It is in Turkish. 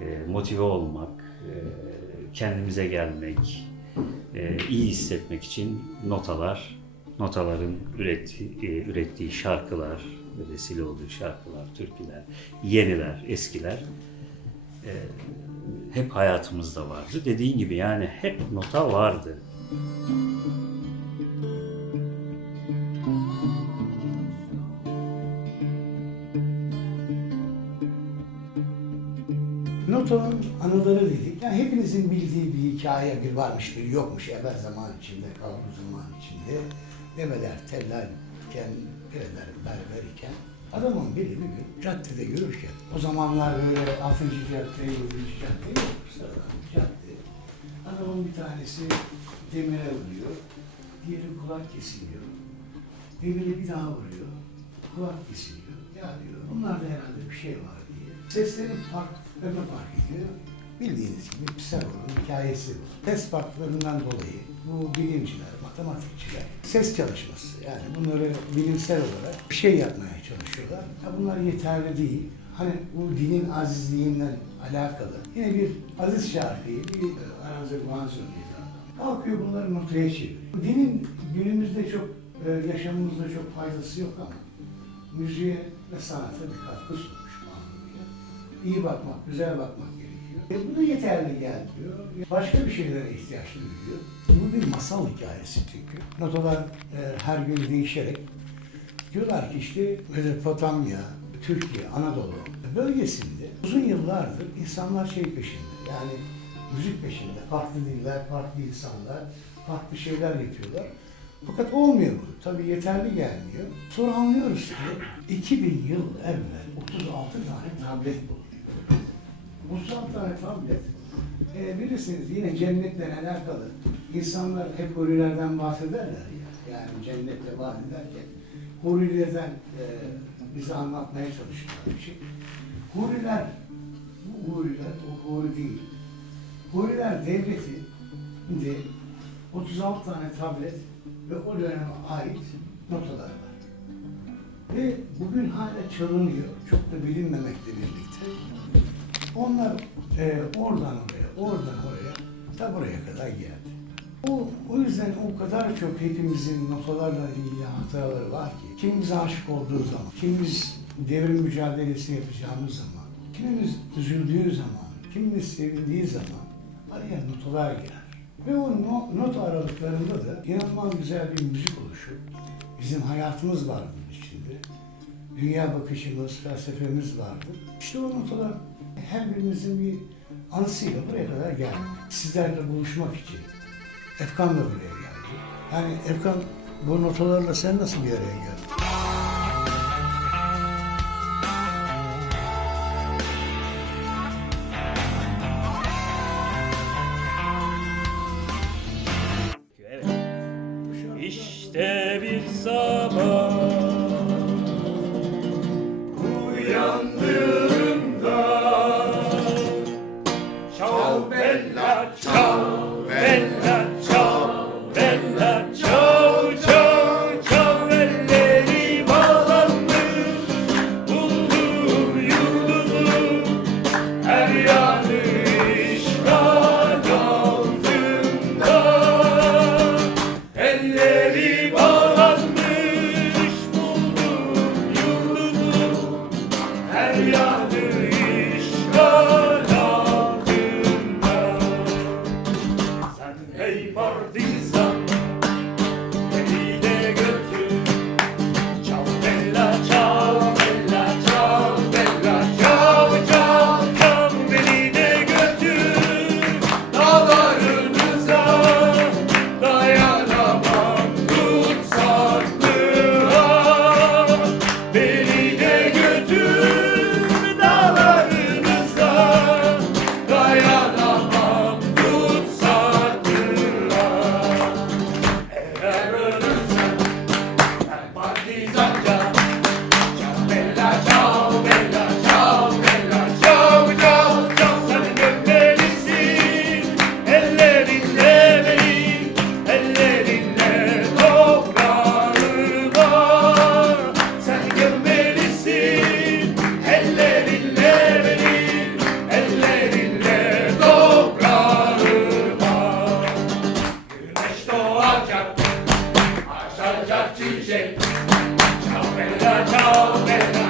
e, motive olmak, e, kendimize gelmek, e, iyi hissetmek için notalar, notaların ürettiği, e, ürettiği şarkılar, vesile olduğu şarkılar, türküler, yeniler, eskiler hep hayatımızda vardı. Dediğin gibi yani hep nota vardı. Noto'nun anıları dedik. Yani hepinizin bildiği bir hikaye bir varmış bir yokmuş evvel zaman içinde, kalbur zaman içinde. Develer, teller, iken, pireler berber iken adamın biri bir gün caddede yürürken o zamanlar böyle 6. cadde, 7. cadde yok sıradan bir cadde. Adamın bir tanesi demire vuruyor, diğeri kulak kesiliyor. Demire bir daha vuruyor, kulak kesiliyor. Ya diyor, bunlarda herhalde bir şey var. Seslerin farklarına fark. Bildiğiniz gibi Pisagor'un hikayesi bu. Ses farklarından dolayı bu bilimciler, matematikçiler ses çalışması yani bunları bilimsel olarak bir şey yapmaya çalışıyorlar. Ya bunlar yeterli değil. Hani bu dinin azizliğinden alakalı yine bir aziz şarkıyı bir e, aranze guanzo diye bir adam. Kalkıyor bunları notaya çeviriyor. Dinin günümüzde çok e, yaşamımızda çok faydası yok ama müziğe ve sanata bir katkı anlamıyla. İyi bakmak, güzel bakmak gerekiyor. E bu da yeterli gelmiyor. Başka bir şeylere ihtiyaç duyuyor. Bu bir masal hikayesi çünkü. Notalar e, her gün değişerek diyorlar ki işte Mezopotamya, Türkiye, Anadolu bölgesinde uzun yıllardır insanlar şey peşinde. Yani müzik peşinde. Farklı diller, farklı insanlar, farklı şeyler yapıyorlar. Fakat olmuyor bu. Tabii yeterli gelmiyor. Sonra anlıyoruz ki 2000 yıl evvel 36 tane tablet bulunuyor. 36 tane tablet. E, bilirsiniz yine cennetle alakalı. İnsanlar hep hurilerden bahsederler ya. Yani cennetle bahsederken hurilerden e, bize anlatmaya çalışıyorlar bir şey. Huriler, bu huriler o huri değil. Huriler devleti de 36 tane tablet ve o döneme ait notalar var. Ve bugün hala çalınıyor. Çok da bilinmemekle birlikte. Onlar e, oradan oraya, oradan oraya, ta buraya kadar geldi. O, o yüzden o kadar çok hepimizin notalarla ilgili hataları var ki, kimimiz aşık olduğu zaman, kimimiz devrim mücadelesi yapacağımız zaman, kimimiz üzüldüğü zaman, kimimiz sevindiği zaman araya notalar girer. Ve o no, not aralıklarında da inanılmaz güzel bir müzik oluşur. Bizim hayatımız vardır içinde. Dünya bakışımız, felsefemiz vardır. İşte o notalar her birimizin bir anısıyla buraya kadar geldi. Sizlerle buluşmak için. Efkan da buraya geldi. Yani Efkan bu notalarla sen nasıl bir araya geldin? İşte bir sabah Ciao bella, ciao.